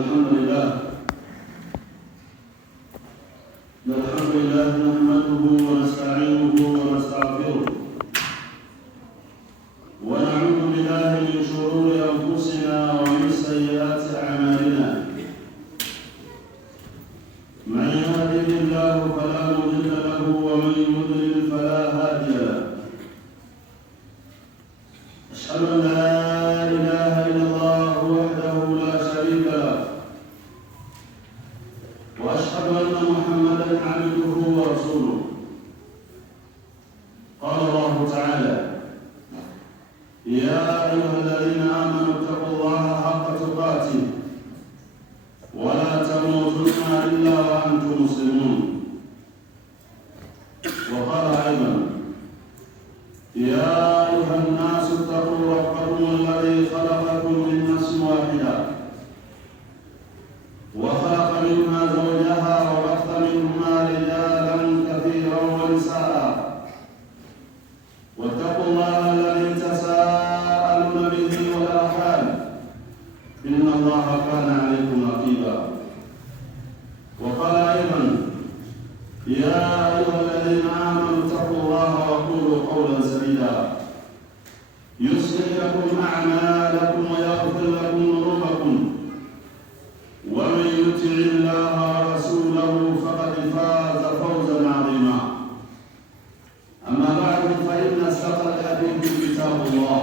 الحمد لله نحمده ونستعينه ونستغفره ونعوذ بالله من شرور أنفسنا ومن سيئات أعمالنا. من يهده الله فلا مضل له ومن يضلل فلا هادي له. أشهد أن لا إله إلا الله وحده لا شريك له وأشهد أن محمدا عبده ورسوله. قال الله تعالى: يا أيها الذين آمنوا اتقوا الله حق تقاته ولا تموتن إلا وأنتم مسلمون. وقال أيضا: يا أيها الناس اتقوا ربكم الذي خلقكم من نفس واحدة وخلق منها زوجها وبث منهما رجالا كثيرا ونساء واتقوا الله الذي تساءلون به والأرحام إن الله كان عليكم رقيبا. وقال أيضا: يا أيها الذين آمنوا اتقوا الله وقولوا قولا سديدا يصلح لكم أعمالكم ويغفر لكم ذنوبكم ومن يطع الله ورسوله فقد فاز فوزا عظيما. أما بعد فإن أصدق الحديث كتاب الله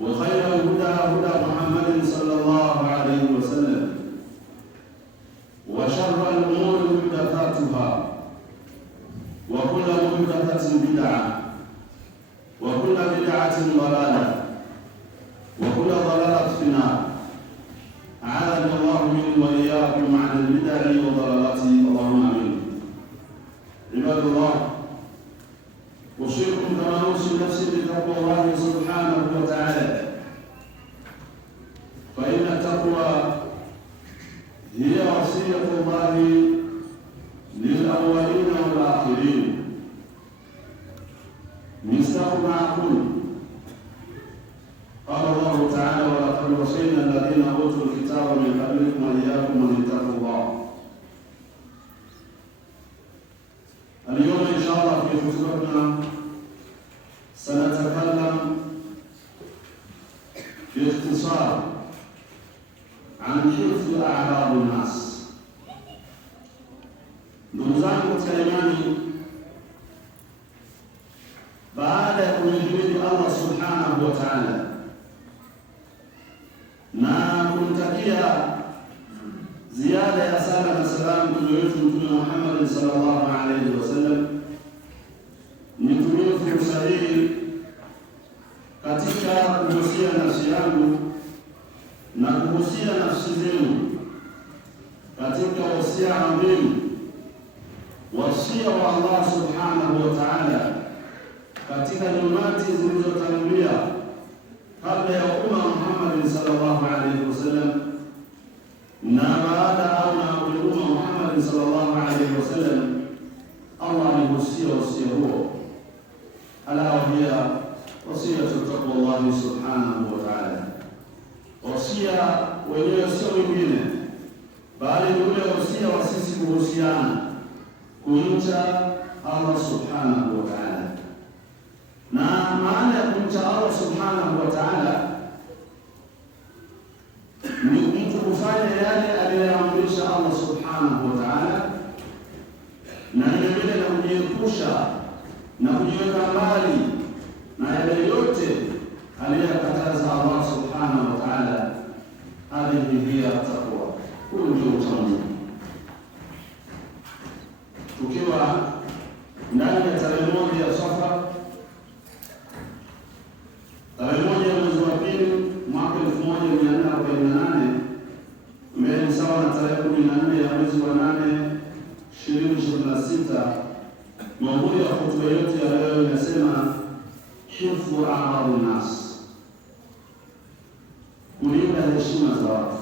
وخير الهدى هدى محمد صلى الله عليه وسلم وشر الأمور محدثاتها وكل محدثة بدعة وكل بدعة ضلالة وكل ضلالة في النار. أعاذنا الله منه وإياكم عن البدع وضلالات، اللهم آمين. عباد الله، أوصيكم كما أوصي نفسي بتقوى الله سبحانه وتعالى، فإن التقوى هي وصية الله للأولين والآخرين. مصداق ما أقول قال الله تعالى: ولقد وصينا الذين أوتوا الكتاب من قبلكم وإياكم أن اتقوا الله. اليوم إن شاء الله في خطبتنا سنتكلم باختصار عن حفظ أعراض الناس. ndugu zangu katika imani, baada ya kumhimidi Allah subhanahu wa ta'ala na kumtakia ziada ya sala na salamu mtume wetu Mtume Muhammad sallallahu alaihi wasallam, nitumie fursa hii katika kuhusia nafsi yangu na kuhusia nafsi zenu katika wasia adhimu, wasia wa Allah subhanahu wa ta'ala katika nyumati zilizotangulia kabla ya umma Muhammad sallallahu alaihi wasallam na baada au na umma Muhammad sallallahu alaihi wasallam. Allah alihusia wasia huo, ala hiya wasiyatu taqwallahi subhanahu wa ta'ala. Wasia wenyewe sio wengine bali ni ule wasia wa sisi kuhusiana kumcha Allah subhanahu wa ta'ala. Na maana ya kumcha Allah subhanahu wa ta'ala ni mtu kufanya yale aliyoamrisha Allah subhanahu wa ta'ala, na vilevile na kujiepusha na kujiweka mbali na yale yote aliyokataza Allah subhanahu wa ta'ala. Hadhihi hiya taqwa, huu ndio uchamungu. Tukiwa ndani ya tarehe moja ya Safar, tarehe moja ya mwezi wa pili mwaka 1448 ambaye ni sawa na tarehe 14 ya mwezi wa 8 2026, maudhui ya hotuba yetu ya leo inasema hifdhu a'radhi nnas, kulinda heshima za watu.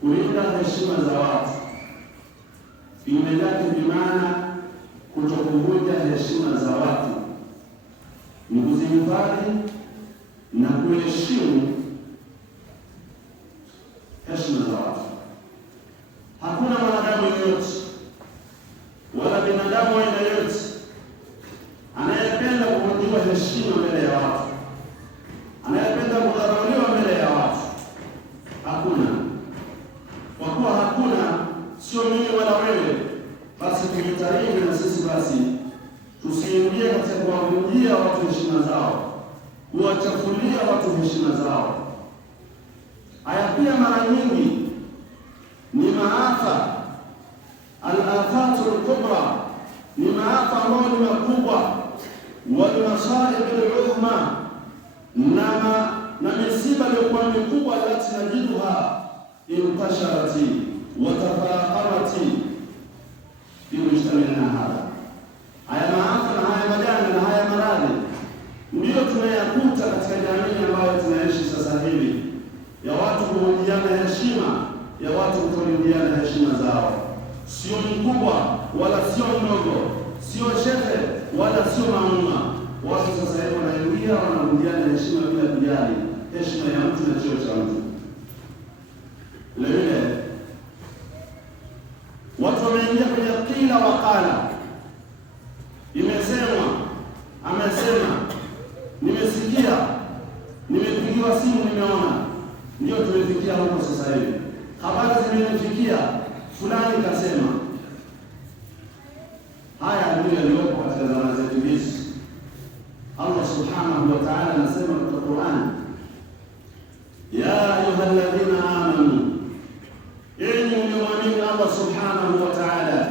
Kulinda heshima za watu imedaki bimaana kutokuvunja heshima za watu, ni kuzihifadhi na kuheshimu heshima za watu. Hakuna mwanadamu yeyote wala binadamu aina yoyote anayependa kuhojiwa heshima mbele ya watu, anayependa kudharauliwa mbele ya watu. Hakuna. Kwa kuwa hakuna, sio mimi wala wewe, basi tujitahidi na sisi basi tusiingie katika kuwavunjia watu heshima zao, kuwachafulia watu heshima zao. Haya pia mara nyingi ni maafa, al-afatu al-kubra, ni maafa ambayo ni makubwa, wal-masaib al-uzma, na misiba iliyokuwa mikubwa, lati najiduha intasharati wa tafaraqamati fi mujtama'ina hada. Haya maafa na haya majanga na haya maradhi ndiyo tunayakuta katika jamii ambayo tunaishi sasa hivi, ya watu kuhojiana heshima, ya watu kutolindiana heshima zao. Sio mkubwa wala sio mdogo, sio shehe wala sio maamuma. Watu sasa hivi wanaingia wanavunjiana heshima bila kujali heshima ya mtu na cheo cha mtu. Vile watu wameingia kwenye kila wakala, imesemwa, amesema, nimesikia, nimepigiwa simu, nimeona. Ndio tumefikia huko sasa hivi. Habari zimenifikia, fulani kasema. Haya ndio yaliyopo katika zama zetu hizi. Allah subhanahu wa ta'ala anasema katika Qur'an, ya ayyuhalladhina amanu, enyi mlioamini Allah subhanahu wa ta'ala,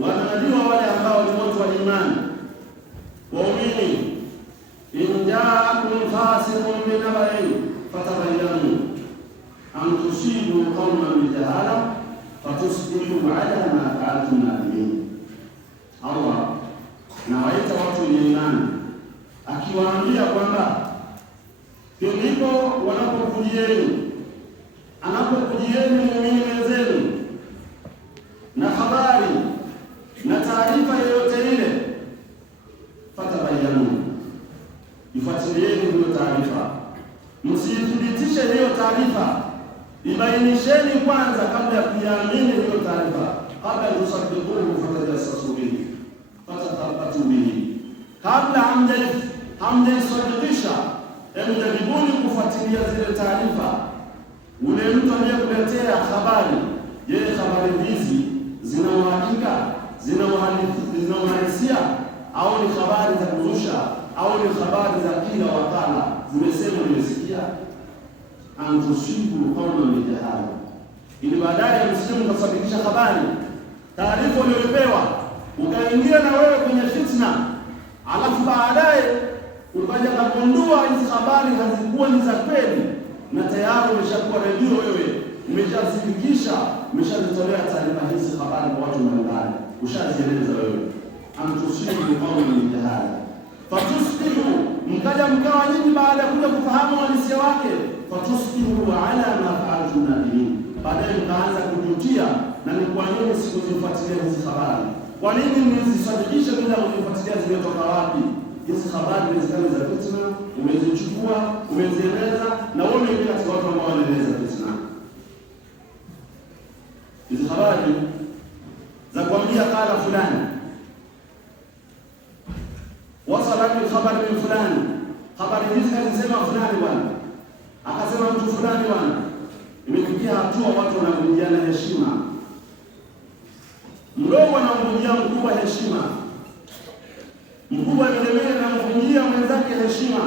wanajua wale ambao ni watu wa imani, waumini, in ja'akum fasiqun binaba'in fatabayyanu an tusibu qauman bijahala fatusbihu ala ma fa'altum nadimin. Allah nawaita watu wenye imani akiwaambia kwamba ndipo wanapokujieni, anapokujieni muumini wenzenu na habari na taarifa yoyote ile, fatabayyanu, ifuatilieni hiyo taarifa, msithibitishe hiyo taarifa, ibainisheni kwanza kabla ya kuiamini hiyo taarifa, kabla tusaddiquhu fatajassasu bihi fatathabatu bihi, kabla hamjaisadikisha, hebu jaribuni kufuatilia zile taarifa. Ule mtu aliyekuletea habari, je, habari hizi zina uhakika, zina uhalisia, au ni habari za kuzusha, au ni habari za kila wakala, zimesema nimesikia? Antusibu qauman bijahala, ili baadaye msimu kusadikisha habari, taarifa uliyopewa, ukaingia na wewe kwenye fitna, alafu baadaye ukaja kugundua hizi habari hazikuwa ni za kweli, na tayari umeshakuwa redio wewe, umeshazidikisha, umeshazitolea taarifa hizi habari kwa watu mbalimbali, ushazieleza wewe. Antusibu qauman bijahala fatusbihu, mkaja mkawa nyinyi baada ya kuja kufahamu uhalisia wake, fatusbihu ala ma fa'altum nadimin, baadaye mkaanza kujutia, na ni kwa nini sikuzifuatilia hizi habari? Kwa nini mlizisadikisha bila kuzifuatilia zimetoka wapi? Hizi habari zile za fitna umezichukua, umezieleza, na wewe ni katika watu ambao wanaeleza fitna. Hizi habari za kuambia kala fulani, wasalat al-khabar min fulani, habari hizi kazisema fulani bwana, akasema mtu fulani bwana, imefikia hatua watu wanavunjiana heshima. Mdogo anamvunjia mkubwa heshima, mkubwa vile anamvunjia mwenzake heshima,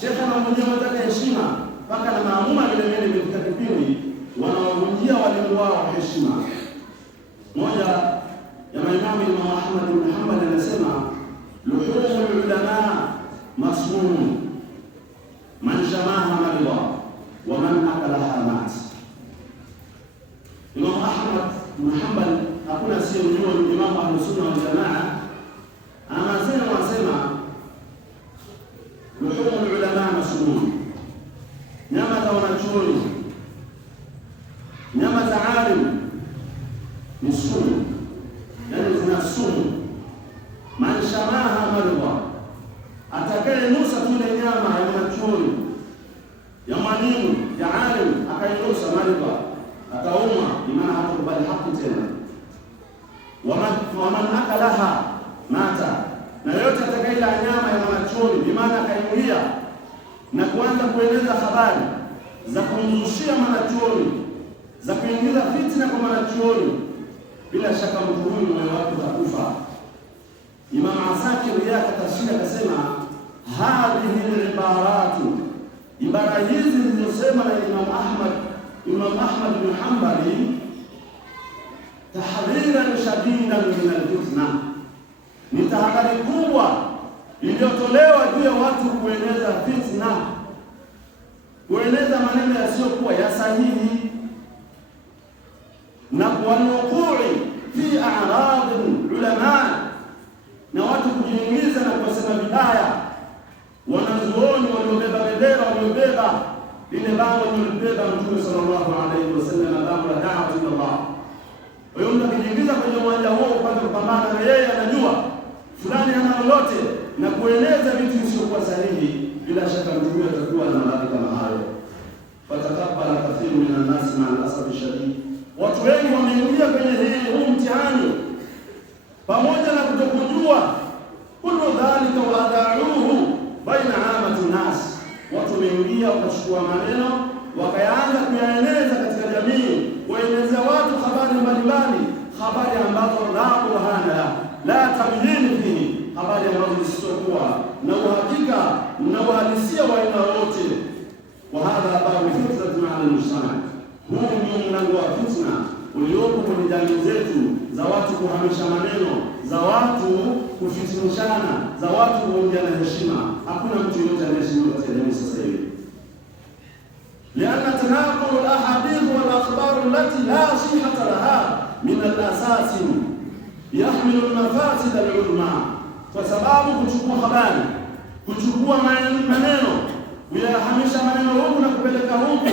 shekhe anamvunjia mwenzake heshima, mpaka na maamuma vile imefika kipindi wanawavunjia walimu wao heshima. Moja ya maimamu Imam Ahmad bin Hanbal anasema, luhumul ulama masmun, man shamaha marida wa man akalaha mat. Imam Ahmad bin Hanbal hakuna sio mjua Imam Ahlus Sunna wal Jamaa, anasema luhumul ulama masmun, nyama za wanachuoni, nyama za alim ni sumu, yani zina sumu. Man shamaha marida, atakaye nusa tule nyama ya wanachuoni, ya mwalimu, ya alim, akainusa marida, alhaqi tena. Waman akalaha mata, na yote atakaila nyama ya mwanachuoni, bimaana akaimulia na kuanza kueleza habari za kumzushia mwanachuoni, za kuingiza fitna kwa mwanachuoni, bila shaka mtu huyu moyo wake utakufa. Imam Asakir yake tafsiri akasema, hadhihi ibaratu, ibara hizi zilizosema na Imam Ahmad bin Hanbali, tahdhiran shadidan min alfitna, ni tahadhari kubwa iliyotolewa juu ya watu kueneza fitna, kueneza maneno yasiyokuwa ya sahihi, na kuwanukui fi a'rad ulama, na watu kujiingiza na kusema vibaya wanazuoni waliobeba bendera, waliobeba lile bango lililobeba Mtume sallallahu alaihi wasallam, bango la da'wati ila Allah. Kwa hiyo mtu akijiingiza kwenye uwanja huo upate kupambana na yeye, anajua fulani hana lolote, na kueleza vitu visivyokuwa sahihi, bila shaka mtu huyo atakuwa na madhara kama hayo. Fatakabala kathiru minan nasi ma'al asafi shadid, watu wengi wameingia kwenye huu mtihani pamoja na kutokujua. Kullu dhalika wa adauhu baina amati nas, watu wameingia wakachukua maneno wakaanza kuyaeneza katika jamii, kuelezea watu habari mbalimbali, habari ambazo la burhana la tabyini fihi, habari ambazo zisizokuwa na uhakika na uhalisia wa aina wote. Wa hadha babu fitnatun ala al-mujtama, huu ndio mlango wa fitna uliopo kwenye jamii zetu, za watu kuhamisha maneno, za watu kufitinishana, za watu kuongea na heshima. Hakuna mtu yote anayeheshimiwa katika jamii sasa hivi. Lianna tanaqul al-ahadith wal akhbar allati la sihhata laha min al-asas yahmilu al-mafasid al-ulma, kwa sababu kuchukua habari, kuchukua maneno, kuyahamisha maneno huku na kupeleka huku,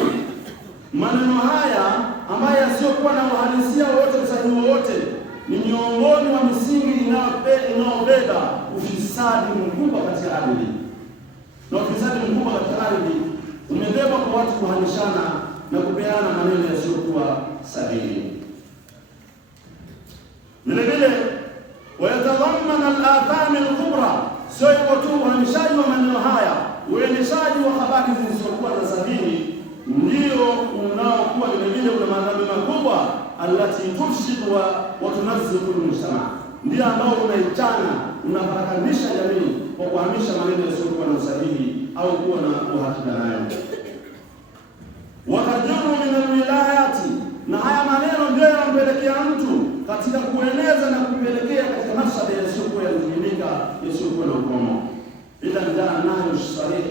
maneno haya ambayo yasiokuwa na uhalisia wote, usahihi wote, ni miongoni mwa misingi inayobeba ufisadi mkubwa katika ardhi. Na ufisadi mkubwa katika ardhi umebeba kwa watu kuhamishana na kupeana maneno yasiokuwa sahihi. Vile vile wayatadhamman al-atham al-kubra, sio hivyo tu uhamishaji wa maneno haya, ueneshaji wa habari zisizokuwa za sahihi ndio unaokuwa vile vile una madhambi makubwa, allati tufsidu wa tunazziqu al-mujtama, ndio ambao unaichana, unafarakanisha jamii kwa kuhamisha maneno yasiyokuwa na usahihi au kuwa na uhakika nayo. Watajuru min al-wilayati, na haya maneno ndio yanampelekea mtu katika kueneza na kupelekea katika mafsada yasiyokuwa ya kujulikana, yasiyokuwa na ukomo. Ila ndio nayo sharih.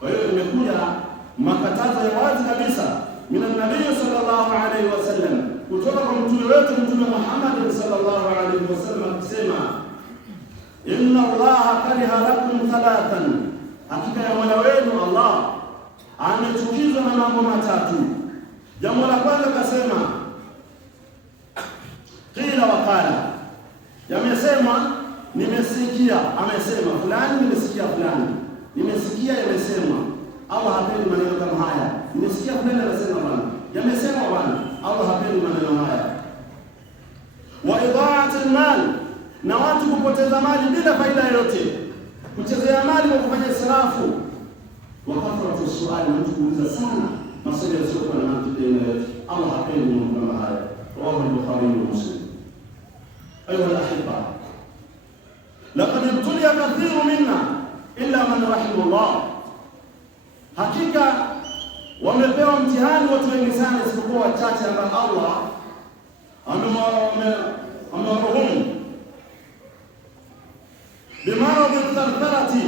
Kwa hiyo imekuja makatazo ya wazi kabisa mina nabii sallallahu alaihi wasallam, kutoka kwa mtume wetu Mtume Muhammad sallallahu alaihi wasallam, akisema, inna Allaha kariha lakum thalathan, hakika ya Mola wenu Allah amechukizwa na mambo matatu. Jambo la kwanza akasema, qila wa qala, yamesemwa, nimesikia, amesema fulani, nimesikia fulani, nimesikia yamesemwa. Allah hapendi maneno kama haya. Nimesikia fulani anasema bwana, yamesema bwana. Allah hapendi maneno haya. Wa idha'at al-mal, na watu kupoteza mali bila faida yoyote, kuchezea mali kwa kufanya israfu. Wa kathratu su'ali, mtu kuuliza sana maswali yasiyokuwa na mantiki yoyote. Allah hapendi mambo kama haya. Rawahu al-Bukhari wa Muslim. Ayuha al-ahibba, laqad ibtuliya kathiru minna illa man rahimahullah, hakika wamepewa mtihani watu wengi sana, isipokuwa wachache ambao Allah amewaruhumu. Bimaradhi thartharati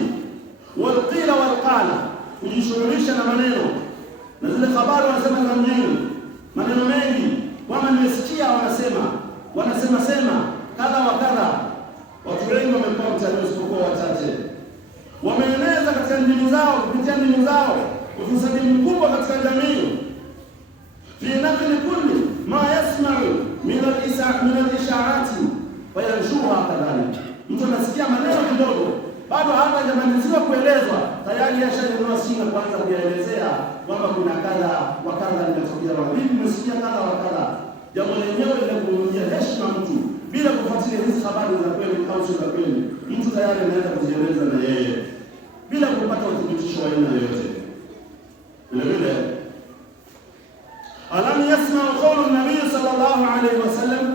walqila walqala, kujishughulisha na maneno na zile habari wanasema za mjini, maneno mengi, kwamba nimesikia wanasema sema kadha wa kadha. Watu wengi wamepewa mtihani, isipokuwa wachache wameeneza katika ndimi zao, kupitia ndimi zao, ufisadi mkubwa katika jamii. Fi naqli kulli ma yasma'u min al-isha'ati wa yanshuha kadhalika. Mtu anasikia maneno kidogo, bado hata hajamaliziwa kuelezwa, tayari yashajenua sina kuanza kuyaelezea kwamba kuna kadha wa kadha linatokea. Vipi umesikia kadha wa kadha? jambo lenyewe linakuvunjia heshima mtu bila kufuatilia hizi habari za kweli au sio za kweli. Mtu tayari anaweza kujieleza na yeye bila kupata uthibitisho wa aina yoyote. Vile vile alam yasma'u qawla an-nabii sallallahu alayhi wasallam,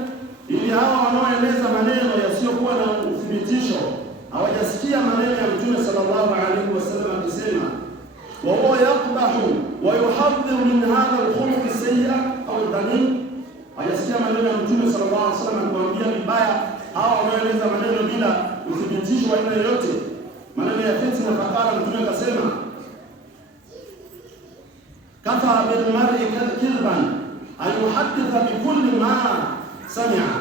ili hawa wanaoeleza maneno yasiyokuwa na uthibitisho hawajasikia maneno ya Mtume sallallahu alayhi wasallam akisema wa huwa yaqbahu wa yuhadhdhiru min hadha al-khuluq as-sayyi' au al-dhanim. Hawajasikia maneno ya Mtume sallallahu alayhi wasallam kuambia vibaya hawa wanaoeleza maneno bila uthibitisho wa aina yoyote, maneno ya fitna. Fakala Mtume akasema kafa bil mar'i kadhiban an yuhadditha bi kulli ma sami'a,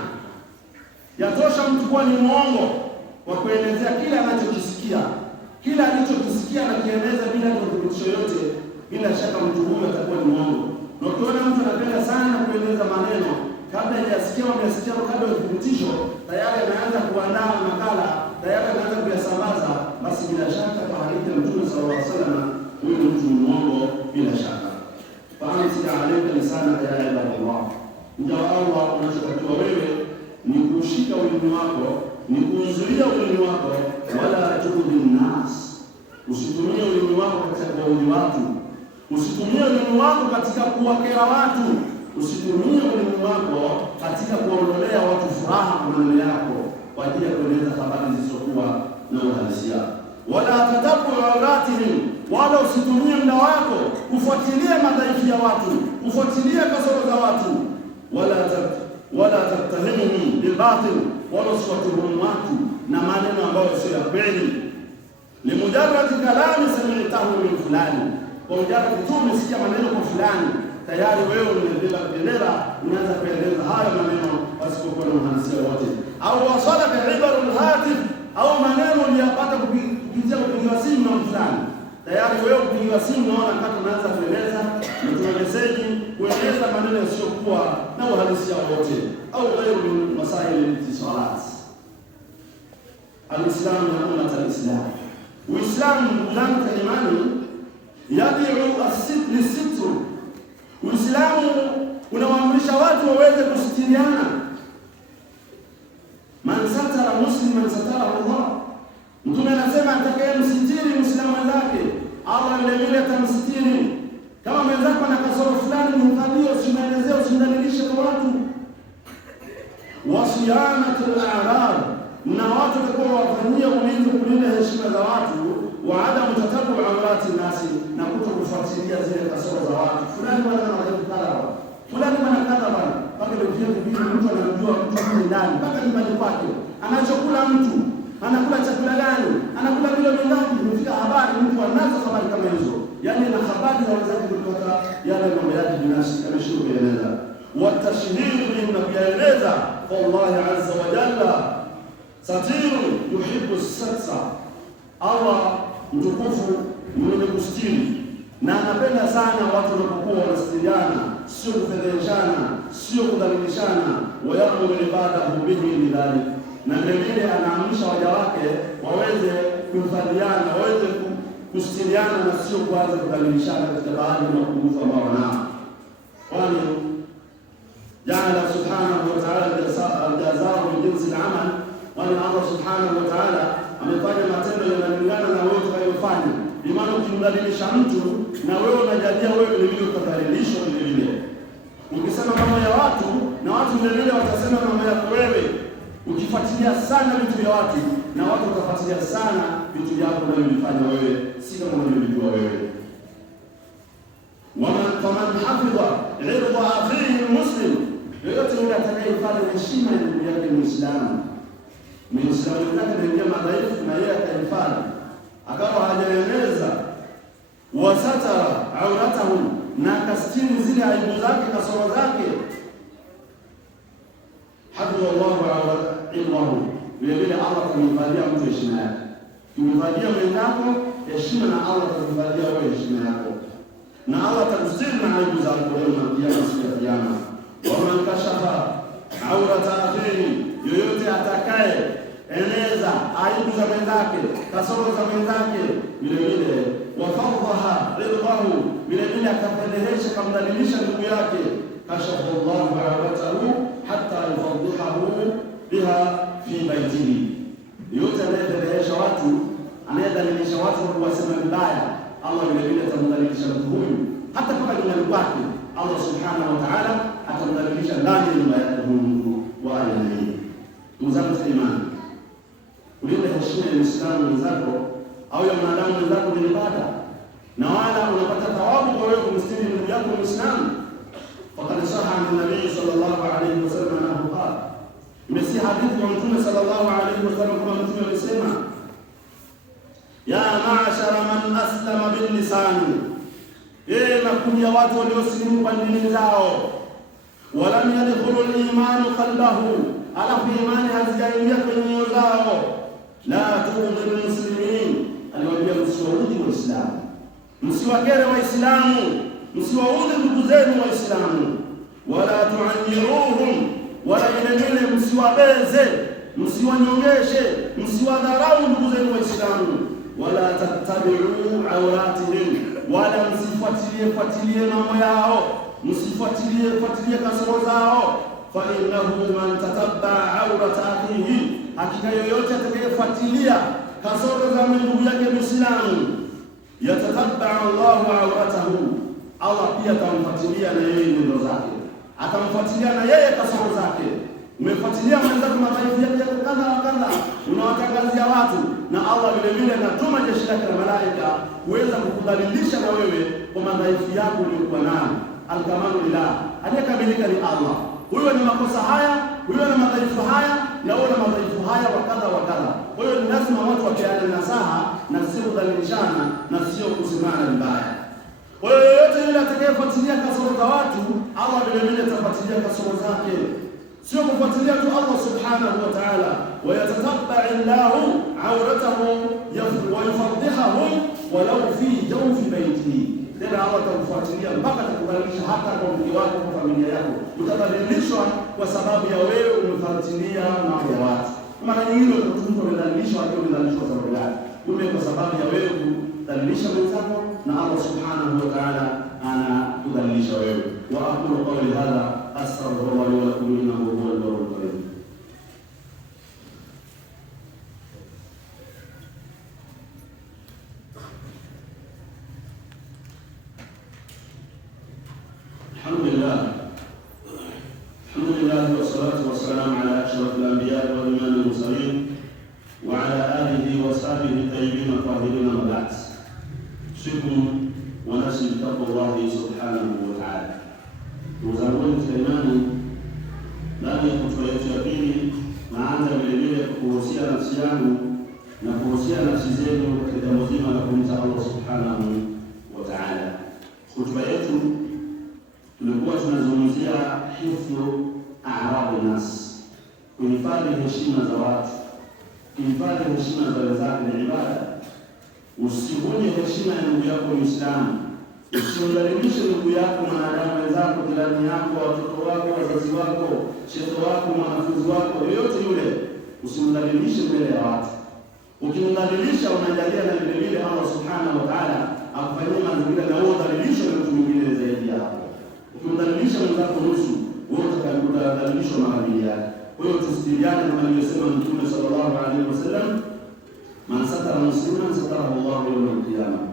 yatosha mtu kuwa ni mwongo kwa kuelezea kile anachokisikia, kila alichokisikia na kieleza bila kuthibitisho yote. Bila shaka mtu huyo atakuwa ni mwongo. Na ukiona mtu anapenda sana kueleza maneno kabla hajasikia amesikia, kabla ya uthibitisho, tayari anaanza kuandaa makala, tayari anaanza kuyasambaza, basi bila shaka kwa hadithi ya Mtume sallallahu alaihi wasallam huyo ni mtu mwongo bila shaka. Fahamsi alayka lisana ya ibadallah, ndio Allah unachotakiwa wewe ni kushika ulimi wako, ni kuzuia ulimi wako, wala tudhi nnas, usitumie ulimi wako katika kuudhi watu, usitumie ulimi wako katika kuwakera watu, usitumie ulimi wako katika kuondolea watu furaha kwa maneno yako kwa ajili ya kueleza habari zisizokuwa na uhalisia. Wala tatabu awratihim, wala usitumie muda wako kufuatilia madhaifu ya watu, kufuatilia kasoro za watu. Wala tattahimuhum bilbatil, wala usiwatuhumu watu na maneno ambayo sio ya kweli. Limujarradi kalami sami'tahu min fulani, kwa mujarradi tu umesikia maneno kwa fulani, tayari wewe unaendelea unaanza kueleza hayo maneno pasipokuwa na uhalisia wote. Au wasala bi'ibarul hatif, au maneno uliyapata kupitia kupiga simu na fulani, tayari wewe kupiga simu unaona kama unaanza kueleza na tunagezeji kueleza maneno yasiyokuwa na uhalisia wote. Au ghairu min masail al-ittisalat. Al-Islam ya ummat al-Islam, Uislamu ndani ya imani yad'u as-sitr. Uislamu unawaamrisha watu waweze kusitiriana. Man satara musliman satara Allah, Mtume anasema atakayemsitiri Muislamu wenzake Allah vile vile atamsitiri. Kama mwenzako ana kasoro fulani, mhadhie, usimwelezee, usimdhalilishe kwa watu. Wasiyanatul a'rab, na watu watakuwa wafanyia ulinzi, kulinda heshima za watu. Wa adam tatabu awrati nasi, na kutokufuatilia zile kasoro za watu. Fulani bwana anakadha, fulani bwana kadha, mpaka ndio mtu anamjua mtu ndani mpaka nyumbani kwake, anachokula mtu, anakula chakula gani, anakula vile vingapi. Imefika habari, mtu anazo habari kama hizo, yani na habari za wenzake kutoka yale mambo yake binafsi ameshindwa kueleza. Watashhiru na kueleza kwa Allah azza wa jalla, satiru yuhibbu satsa, Allah mtukufu mwenye kustiri na anapenda sana watu wanapokuwa wanastiriana, sio kufedheshana, sio kudhalilishana. Wayamuru ibadahu bihi lidhalik, na vile anaamrisha waja wake waweze kuhifadhiana, waweze kustiriana na sio kuanza kudhalilishana katika baadhi ya mapungufu ambao wanao. Kwani jaala subhanahu wa ta'ala al-jazaa min jinsi al-amal, kwani Allah subhanahu wa ta'ala amefanya matendo yanalingana na wewe utakayofanya. Imani ukimdhalilisha mtu na wewe unajalia wewe vile vile utadhalilishwa vile vile. Ukisema mambo ya watu na watu vile vile watasema mambo yako wewe. Ukifuatilia sana vitu vya watu na watu watafuatilia sana vitu vyako unavyofanya wewe, si kama unavyojua wewe. Waman hafidha irda akhihi muslim, yoyote yule atakayehifadhi heshima ya ndugu yake Muislamu, Muislamu yake ndio madhaifu na yeye atahifadhi, akawa hajaeleza, wasatara auratahu, na kastiri zile aibu zake, kasoro zake, hafidha Allahu auratahu, vile vile Allah atamhifadhia mtu heshima yake. Kumhifadhia mwenzako heshima, na Allah atamhifadhia wewe heshima yako, na Allah atakustiri na aibu zako leo na kiyama, siku ya kiyama. Waman kashafa aurata akhihi, yoyote atakaye eleza aibu za mwenzake, kasoro za mwenzake, vile vile wafadhaha ridhahu, vile vile akapendehesha, kamdhalilisha ndugu yake, kashafa Allahu awratahu hatta yufadhihahu biha fi baitihi. Yote anayedhalilisha watu kwa kuwasema vibaya, Allah vile vile atamdhalilisha mtu huyu hata kama nyumbani kwake. Allah subhanahu wa ta'ala atamdhalilisha ndani ya nyumba yake huyu wa aina hii. Ndugu zangu katika imani, ulinde heshima ya Muislamu mwenzako au ya mwanadamu mwenzako ni ibada, na wala unapata thawabu kwa wewe kumstiri ndugu yako Muislamu. Faqad sahha an nabii sallallahu alayhi wasallam annahu qala, imesi hadithi wa Mtume sallallahu alayhi wasallam kama Mtume alisema, ya ma'ashara man aslama bil lisani, makundi ya watu waliosilimu kwa dini zao, walam yadkhulu al-imanu qalbahu, alafu imani hazijaingia kwenye nyoyo zao, la tu'dhiru muslimin, aliwaambia msiwaudhi Waislamu, msiwakere Waislamu, msiwaudhi ndugu zenu Waislamu, wala tu'anyiruhum, wala vilevile msiwabeze, msiwanyongeshe, msiwadharau ndugu zenu Waislamu, wala tattabi'u awratihim, wala msifuatilie mambo yao, msifuatilie kasoro zao. Fa innahu man tatabba awrata akhihi, hakika yoyote atakayefuatilia kasoro za ndugu yake Muislamu, yatatabba Allahu awratahu, Allah pia atamfuatilia na yeye neno zake, atamfuatilia na yeye kasoro zake. Umefuatilia mwenzako madhaifu yake kadha wa kadha, unawatangazia watu, na Allah vile vile anatuma jeshi lake la malaika kuweza kukudhalilisha na wewe kwa madhaifu yako uliyokuwa nayo. Al-kamalu lillah, aliyekamilika ni Allah. Huyo ni makosa haya, huyo ni madhaifu haya, na huyo ni madhaifu haya wa kadha wa kadha. Kwa hiyo ni lazima watu wapeane nasaha na sio kudhalilishana na sio kusemana vibaya. Kwa hiyo yoyote yule atakayefuatilia kasoro za watu, Allah vile vile atafuatilia kasoro zake. Sio kufuatilia tu Allah subhanahu wa ta'ala, wa yatatabba Allahu awratahu wa yufadhihahu walau fi jawfi baitihi, tena Allah atakufuatilia mpaka atakudhalilisha hata kwa mke wako, kwa familia yako. Utadhalilishwa kwa sababu ya wewe umefuatilia mambo ya watu. Maana hilo mtu amedhalilishwa, akiwa amedhalilishwa sababu gani? Kumbe kwa sababu ya wewe kudhalilisha mwenzako, na Allah subhanahu wa ta'ala anakudhalilisha wewe. Wa aqulu qawli hadha astaghfirullah li wa lakum innahu huwal ghafurur rahim. Alhamdulillah wassalatu wassalamu ala ashrafil anbiya wa imamil mursalin wa ala alihi wa sahbihi tayyibin tahirin wa ba'd. Sikum wa nasi taqwallahi subhanahu wa ta'ala. Ndugu zangu katika imani, ndani ya hotuba yetu ya pili naanza vile vile kuhusia nafsi yangu na kuhusia nafsi zenu katika jambo zima la kumcha Allah subhanahu wa ta'ala. Hotuba yetu tulikuwa tunazungumzia hifdhu a'radi nas, kuhifadhi heshima za watu. Kuhifadhi heshima za wenzako ni ibada. Usivunje heshima ya ndugu yako Muislamu, usimdhalilishe ndugu yako mwanadamu wenzako, jirani yako, watoto wako, wazazi wako, shehe wako, mwanafunzi wako, yoyote yule, usimdhalilishe mbele ya watu. Ukimdhalilisha unajalia na vile vile Allah subhanahu wa ta'ala akufanyia mazingira na wewe udhalilishwe na mtu mwingine zaidi yako. Ukimdhalilisha mwenzako nusu, wewe utadhalilishwa mara mbili yake. Kwa hiyo tusitiliane kama alivyosema Mtume sallallahu alaihi wasallam, man satara musliman satarahu Allahu yawmal qiyamah,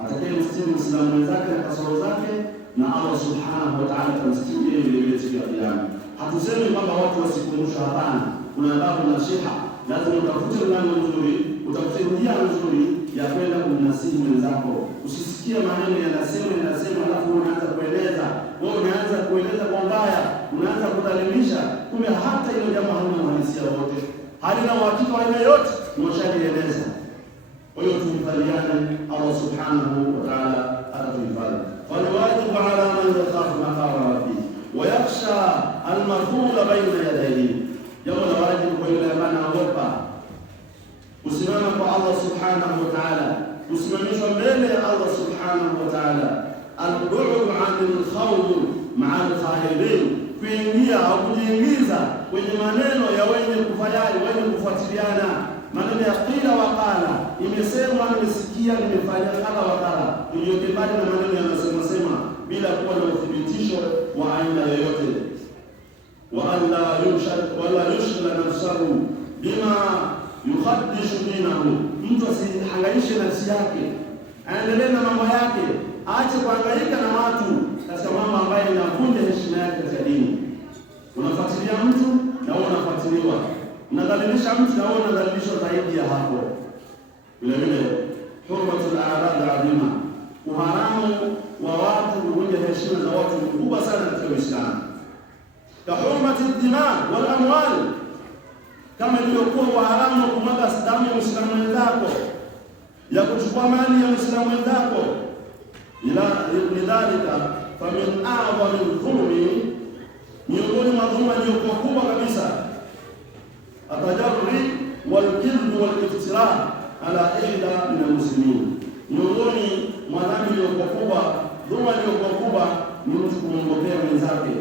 atakayemstiri Muislamu mwenzake na kasoro zake, na Allah subhanahu wa ta'ala atamstiri yeye vile vile siku ya kiyama. Hatusemi kwamba watu wasikumbushwe, hapana. Kuna adabu na sheha, lazima utafute mlango mzuri, utafute njia nzuri ya kwenda kumnasihi mwenzako. Usisikie maneno yanasema alafu unaanza kueleza, wewe unaanza kueleza kwa mbaya, unaanza kudhalilisha, kumbe hata hilo jambo halina uhalisia wote, halina uhakika wa aina yote, umeshalieleza. Kwa hiyo tuhifadhiane, Allah subhanahu wa ta'ala atatuhifadhi. Falwajibu ala man yakhafu maqama rabbih wa yakhsha al-maghfura baina yadayhi, jambo la wajibu kwa yule ambaye anaogopa kusimama kwa Allah subhanahu wa ta'ala, kusimamishwa mbele ya Allah subhanahu wa ta'ala. Al-bu'd 'anil khawd ma'a al-khaibin, kuingia au kujiingiza kwenye maneno ya wenye kufayari, wenye kufuatiliana, maneno ya qila wa qala, imesemwa, nimesikia, nimefanya qala wa qala. Tujiweke mbali na maneno yanasema bila kuwa na uthibitisho wa aina yoyote. wala yushghila nafsahu bima yuhaddishu dinahu, mtu asihangaishe nafsi yake, aendelee na mambo yake, aache kuhangaika na watu katika mambo ambayo yanavunja heshima yake katika dini. Unafuatilia mtu na wewe unafuatiliwa, unadhalilisha mtu na wewe unadhalilishwa zaidi ya hapo. Vile vile hurmatul a'rad adhima, uharamu wa watu kuvunja heshima za watu ni kubwa sana katika Uislamu. Ka hurmati dima wal amwal, kama ilivyokuwa uharamu wa kumwaga damu ya Muislamu mwenzako, ya kuchukua mali ya Muislamu mwenzako. Lidhalika famin a'dhami dhulmi, miongoni mwa dhulma iliyokuwa kubwa kabisa, atajarri walkidhb waliftira ala ihda min almuslimin, miongoni mwa dhambi iliyokuwa kubwa, dhulma iliyokuwa kubwa ni mtu kumwongopea mwenzake,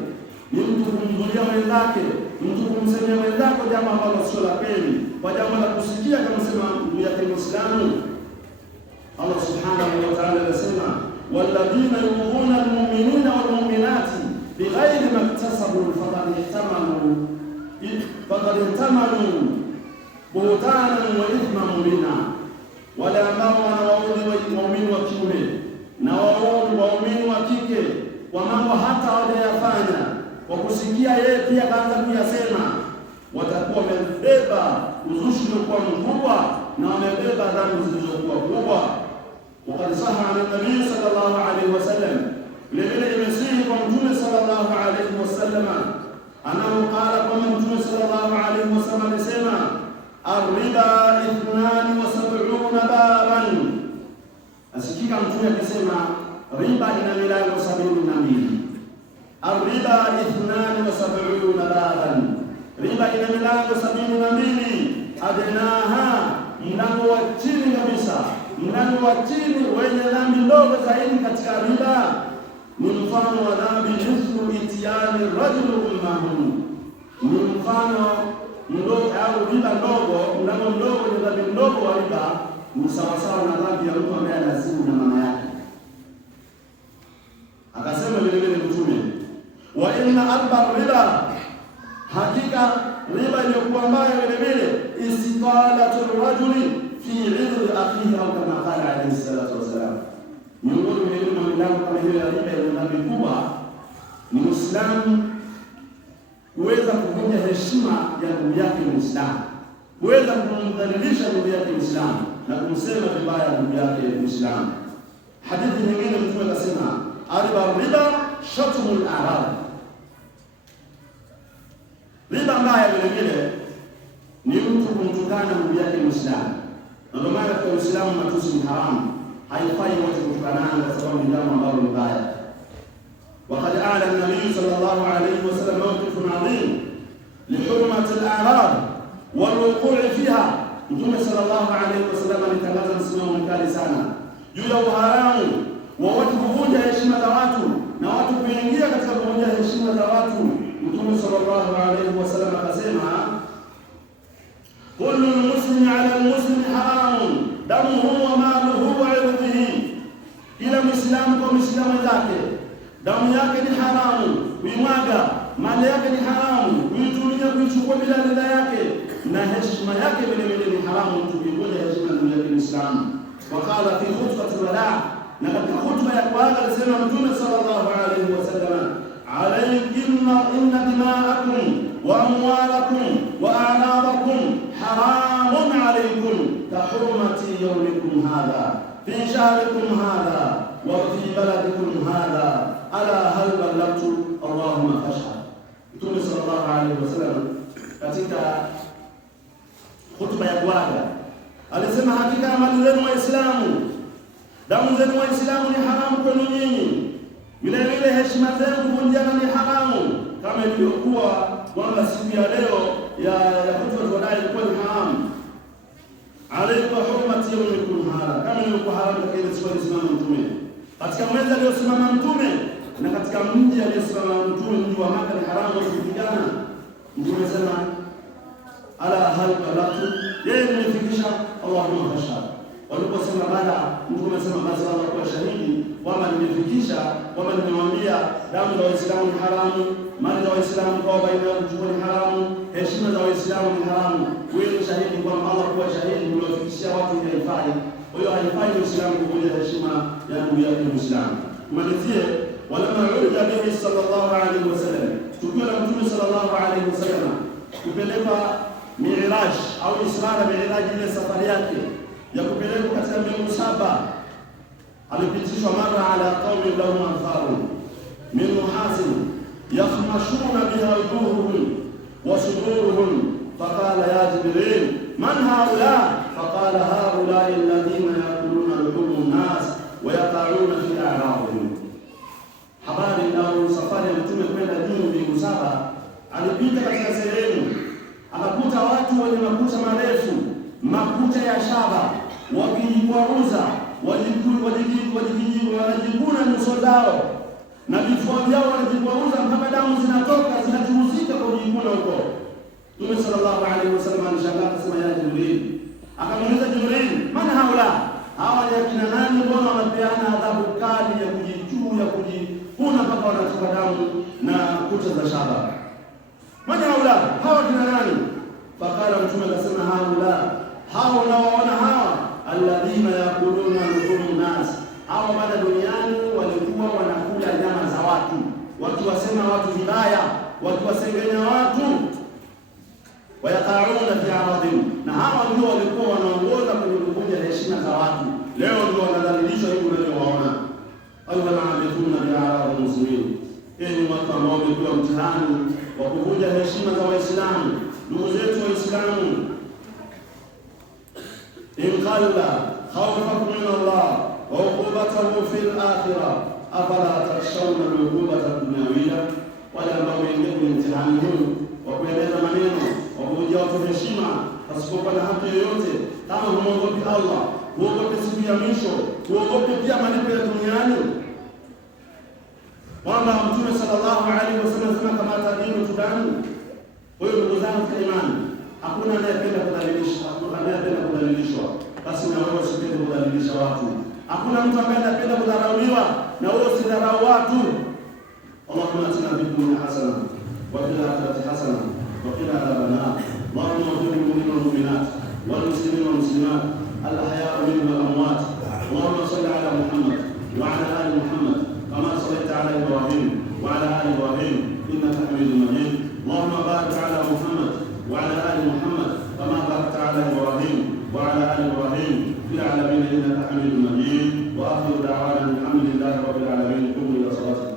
ni mtu kumdhulia mwenzake, mtu kumsemea mwenzako jambo ambalo sio la kweli, kwa jambo la kusikia kama sema ndugu yake Muislamu. Allah subhanahu wa ta'ala anasema, walladhina yu'minuna almu'minina walmu'minati bighairi maktasabu faqad ihtamalu buhtanan wa ithman mubina, wale ambao wanawaudhi waumini wa kiume na waumini wa kike kwa mambo hata hawajayafanya, kwa kusikia yeye pia kaanza kuyasema, watakuwa wamebeba uzushi uliokuwa mkubwa na wamebeba dhambi zilizokuwa kubwa. Wakad saha an nabii sallallahu alaihi wasallam, vile vile imesihi kwa Mtume sallallahu alaihi wasallam anahu qala, kama Mtume sallallahu alaihi wasallam alisema, arriba 72 baban. Asikika Mtume akisema riba ina milango 72. Arriba 72 baban, riba ina milango 72. Adnaha, mlango wa chini kabisa, mlango wa chini wenye dhambi ndogo zaidi katika riba ni mfano wa dhambi mithlu itiyani rajulu ummahu, ni mfano mdogo au riba ndogo, mlango mdogo ni dhambi ndogo wa riba ni sawasawa na dhambi ya mtu ambaye anazini na mama yake. Akasema vile vile Mtume, wa inna arba riba, hakika riba iliyokuwa mbaya vile vile istitalatu rajuli fi irdi akhihi, au kama qala alayhi salatu wasalam. Miongoni mwa milango kama hiyo ya riba yenye dhambi kubwa ni Muislamu kuweza kuvunja heshima ya ndugu yake Muislamu, kuweza kumdhalilisha ndugu yake Muislamu na kumsema vibaya ndugu yake Muislamu. Hadithi nyingine Mtume akasema, riba shatmul a'rab, riba mbaya vile vile ni mtu kumtukana ndugu yake Muislamu. Na ndio maana kwa Uislamu matusi ni haramu, haifai watu kutukanana kwa sababu ni jambo ambalo ni baya. Waqad a'la an-nabiy sallallahu alayhi wa sallam mawqifun 'azim li hurmati al-a'rab wal wuqu' fiha. Mtume sallallahu alayhi wa sallam alitangaza msimamo mkali sana juu ya uharamu wa watu kuvunja heshima za watu na watu kuingia katika kuvunja heshima za watu. Mtume sallallahu alayhi wa sallam akasema, kullu muslimi ala al-muslimi haramun damuhu wa maluhu wa irdihi, kila Muislamu kwa Muislamu zake damu yake ni haramu kuimwaga, mali yake ni haramu kuitumia, kuichukua bila ridha yake, na heshima yake vile vile ni haramu mtu kuivunja heshima ya Muislamu. Wakala fi khutbati al-wadaa, na katika khutba ya kwanza alisema Mtume sallallahu alaihi wasallam, inna dima'akum wa amwalakum wa a'radakum haramun alaykum ka hurmati yawmikum hadha fi shahrikum hadha wa fi baladikum hadha ala hal ballagtu Allahumma fashhad. Mtume sallallahu alaihi wasallam katika khutba ya kwanza alisema, hakika mali zenu Waislamu, damu zenu Waislamu ni haramu kwenu nyinyi, vile vile heshima zenu kuvunjana ni haramu, kama ilivyokuwa kwamba siku ya leo ya khutba wadai ilikuwa ni haramu. Alayka hurmati yawmikum hadha, kama ilivyokuwa haramu katika ile siku aliyosimama Mtume, katika mwezi aliyosimama Mtume na katika mji aliyosimama Mtume, mji wa Makka ni haramu kupigana. Mtume sema, ala hal balagtu, yeye nimefikisha, Allahumma fashhad. Waliposema bala, Mtume sema basi Allah kwa shahidi, kwamba nimefikisha, kwamba nimewambia damu za Waislamu ni haramu, mali za Waislamu kwa baina yao kuchukua ni haramu, heshima za Waislamu ni haramu. Wewe ni shahidi kwamba Allah kuwa shahidi uliofikishia watu ni haifai. Kwa hiyo haifai Uislamu kuvunja heshima ya ndugu yake Muislamu. Tumalizie, walama urja bihi sallallahu alaihi wasallam, tukio la Mtume sallallahu alaihi wasallam kupeleka Mi'raj au Isra na Mi'raj, ile safari yake ya kupeleka katika mbingu saba, alipitishwa mara ala qaumi lahum anfarun min muhasin yakhmashuna biha wujuhuhum wa suduruhum faqala ya Jibril man haula faqala haula alladhina yakuluna luhum an-nas wa yaqa'una fi a'radihim. Habari au safari ya Mtume kwenda juu mbingu saba, alipita katika sehemu akakuta watu wenye makucha marefu, makucha ya shaba, wakijikwaruza, wanajikuna nyuso zao na vifua vyao, wanajikwaruza mpaka damu zinatoka zinachuruzika kwa kujikuna huko. Mtume sallallahu alaihi wasallam alishangaa akasema, ya Jibril, akamuuliza Jibril, man haula, hawa ni akina nani? Mbona wanapeana adhabu kali ya kujichuu, ya kujikuna mpaka wanatoka damu na kucha za shaba? Man haula, hawa kina nani? Fakala Mtume akasema, haula, hao unawaona hawa alladhina yakuluna luhum nas, hawa baada duniani walikuwa wanakula nyama za watu, wakiwasema watu vibaya, wakiwasengenya watu, wayaqauna fi a'radihim, na hawa ndio walikuwa wanaongoza kwenye kuvunja heshima za watu. Leo ndio wanadhalilishwa hivi unavyowaona. Alwal'abithuna bi a'radil muslimin, ni watu ambao wamepewa mtihani wa kuvunja heshima za Waislamu. Ndugu zetu Waislamu, in qalla khawfakum min Allah wa uqubatahu fil akhirah afala takhshawna al-uqubata ad-dunyawiyya, wale ambao wameingia kwenye mtihani huu wa kueleza maneno wa kuvunja watu heshima pasipokuwa na haki yoyote, kama humwogopi Allah, huogope siku ya mwisho, huogope pia malipo ya duniani, kwamba Mtume sallallahu alaihi wasallam anasema kama tadinu tudani. Kwa hiyo ndugu zangu katika imani, hakuna anayependa kudhalilishwa, hakuna anayependa kudhalilishwa, basi na wewe usipende kudhalilisha watu. Hakuna mtu ambaye anapenda kudharauliwa, na wewe usidharau watu. Allahumma atina fid dunya hasana wa fil akhirati hasana wa qina adhaban nar. Allahumma ighfir lil mu'minina wal mu'minat wal muslimina wal muslimat al ahya'i minhum wal amwat. Allahumma salli ala Muhammad wa ala ali Muhammad kama sallaita ala Ibrahim wa ala ali Ibrahim innaka Hamidum Majid. اللهم بارك على محمد وعلى ال محمد كما باركت على ابراهيم وعلى ال ابراهيم في العالمين انك حميد مجيد. واخر دعوانا الحمد لله رب العالمين. قوموا الى صلاتكم.